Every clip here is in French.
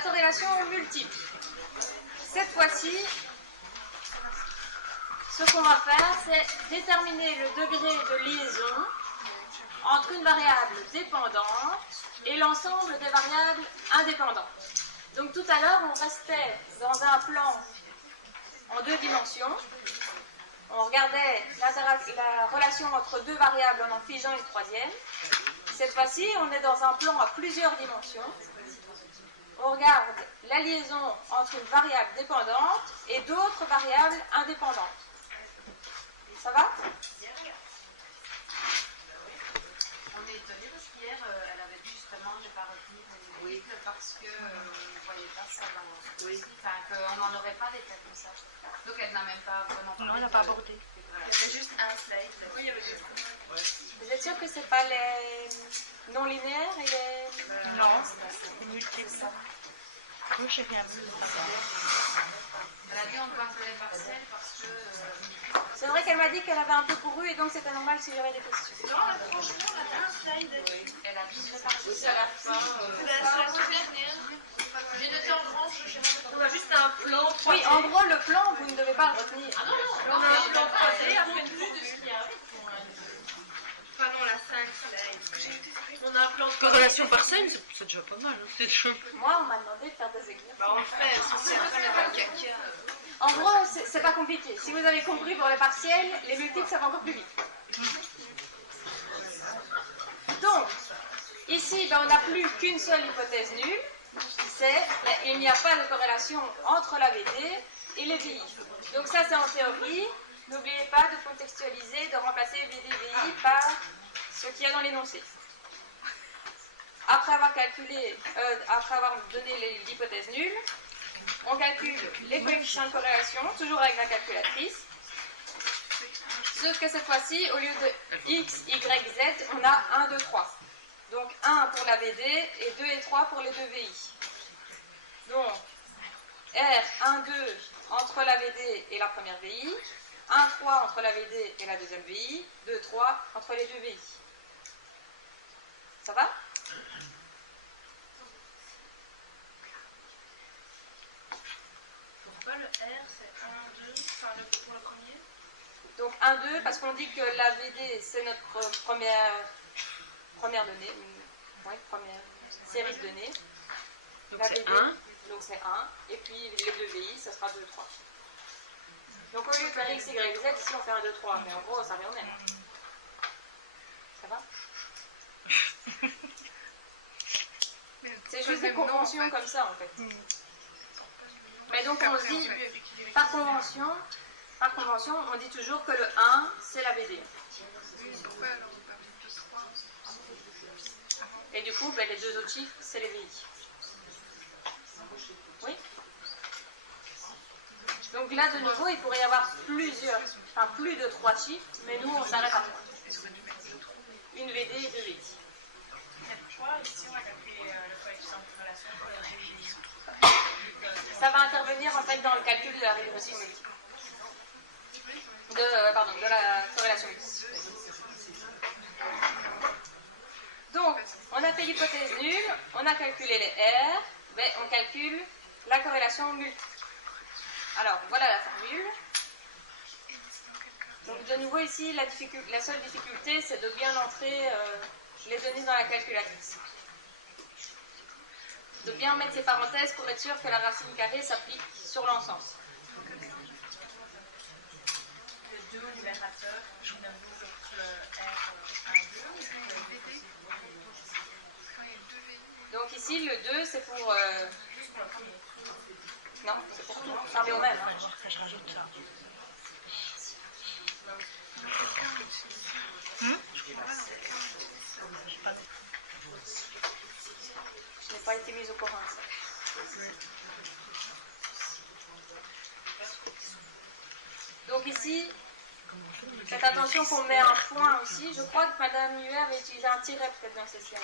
la corrélation multiple. Cette fois-ci, ce qu'on va faire, c'est déterminer le degré de liaison entre une variable dépendante et l'ensemble des variables indépendantes. Donc tout à l'heure, on restait dans un plan en 2 dimensions. On regardait la relation entre 2 variables en figeant une troisième. Cette fois-ci, on est dans un plan à plusieurs dimensions. On regarde la liaison entre une variable dépendante et d'autres variables indépendantes. Ça va? On est étonné parce qu'hier, elle avait dit justement de ne pas retenir les multiples parce qu'on ne voyait pas ça dans le enfin qu'on n'en aurait pas des cas comme ça. Donc elle n'a même pas vraiment parlé. Non, elle n'a pas abordé. Voilà. Il y avait juste un slide. Oui, il y avait juste un. Vous êtes sûr que ce n'est pas les non linéaires et les... Non, c'est multiple. Oui, j'ai rien vu. Elle a dit on doit faire les partiels parce que... C'est vrai qu'elle m'a dit qu'elle avait un peu couru et donc c'était normal si j'avais des questions. Non, franchement, on avait un slide. Oui. Elle a dit les partiels à la fin. C'est la toute dernière. J'ai noté en branche, on a juste un plan. Oui, en gros, le plan, vous ne devez pas le retenir. Ah non, on a un plan croisé, après une plus de ce qu'il y a. Enfin non, la 5 slide. On a un plan de Corrélation partielle, c'est déjà pas mal. Hein. C'est chaud. Moi, on m'a demandé de faire des exercices. Bah on le fait, c'est après le caca. En gros, c'est pas compliqué. Si vous avez compris pour les partiels, les multiples, ça va encore plus vite. Donc, ici, ben, on n'a plus qu'une seule hypothèse nulle. C'est il n'y a pas de corrélation entre la VD et les VI. Donc ça, c'est en théorie. N'oubliez pas de contextualiser, de remplacer VD-VI par ce qu'il y a dans l'énoncé. Après avoir calculé, après avoir donné l'hypothèse nulle, on calcule les coefficients de corrélation, toujours avec la calculatrice. Sauf que cette fois-ci, au lieu de x, y, z, on a 1, 2, 3. Donc 1 pour la VD et 2 et 3 pour les deux VI. Donc R, 1, 2 entre la VD et la première VI, 1, 3 entre la VD et la deuxième VI, 2, 3 entre les deux VI. Ça va? Pourquoi le R c'est 1, 2, enfin pour le premier? Donc 1, 2, parce qu'on dit que la VD c'est notre première donnée, première série de données. Donc La c'est VD, 1. donc c'est 1, et puis les deux VI, ça sera 2, 3. Donc au lieu de faire x, y, z, ici on fait 1, 2, 3, mais en gros ça revient au même. Ça va? C'est juste des conventions comme ça en fait. Mais donc on se dit, par convention, on dit toujours que le 1 c'est la VD. Et du coup, ben, les deux autres chiffres, c'est les VI. Oui? Donc là, de nouveau, il pourrait y avoir plus de 3 chiffres, mais nous, on s'arrête à 3. Une VD et 2 VI. Pourquoi ici on a calculé le coefficient de relation pour les VI? Ça va intervenir en fait dans le calcul de la régression multiple. De la corrélation multiple. Donc, on a fait l'hypothèse nulle, on a calculé les R, ben, on calcule la corrélation multiple. Alors, voilà la formule. Donc, de nouveau, ici, la seule difficulté, c'est de bien entrer les données dans la calculatrice. De bien mettre ces parenthèses pour être sûr que la racine carrée s'applique sur l'ensemble. Les deux numérateurs, je nomme le R 1, 2. Donc ici, le 2, c'est pour... Non, c'est pour tout. Ça revient au même. Hein. Je rajoute ça. Je n'ai pas été mise au courant de ça. Donc ici, faites attention qu'on met un point aussi. Je crois que Madame Huet avait utilisé un tiret peut-être dans ces slides.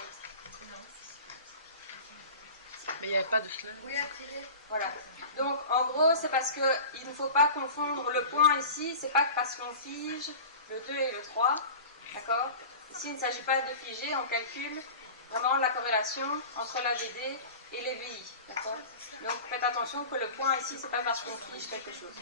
Mais il n'y avait pas de slide. Oui, un tiret. Voilà. Donc en gros, c'est parce qu'il ne faut pas confondre le point ici, c'est pas parce qu'on fige le 2 et le 3. D'accord? Ici, il ne s'agit pas de figer, on calcule vraiment la corrélation entre la VD et les VI. D'accord? Donc faites attention que le point ici, c'est pas parce qu'on fiche quelque chose.